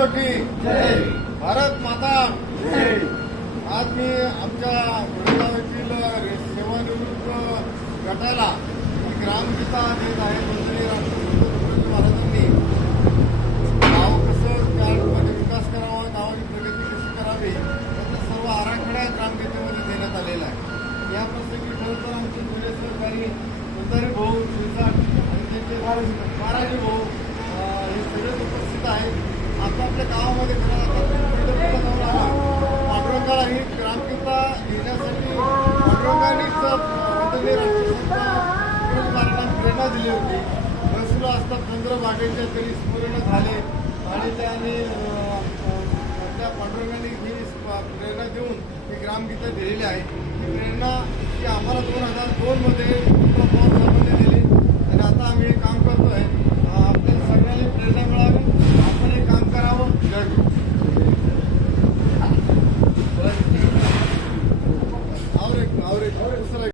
मातरम की भारत माता. आज मी आमच्या वडगाव येथील सेवानिवृत्त गटाला ग्रामगीता देत आहे. मंत्री राष्ट्रपती महाराजांनी गाव कसं म्हणजे विकास करावा, गावाची प्रगती कशी करावी याचा सर्व आराखडा ग्रामगीतेमध्ये देण्यात आलेला आहे. या प्रसंगी खरं तर आमचे जुने सहकारी सुंदरी भाऊ शिरसाट आणि त्यांचे महाराजी भाऊ हे सगळेच उपस्थित आहेत. आपापल्या गावामध्ये पांडुरंगाला ही ग्रामगीता लिहिण्यासाठी पांडुरंगांनीच वंदनीय राष्ट्रसंत महाराजांना प्रेरणा दिली होती. महसूल असता चंद्रभागेच्या तरी स्मरण झाले आणि त्यांनी त्या पांडुरंगांनी ही प्रेरणा देऊन ही ग्रामगीता दिलेली आहे. ही प्रेरणा ही आम्हाला 2002 मध्ये पवार साहेबांनी दिली आणि आता आम्ही हे काम करतोय. आपल्याला सगळ्यांनी प्रेरणा मिळावी, आपण हे काम करावं. जय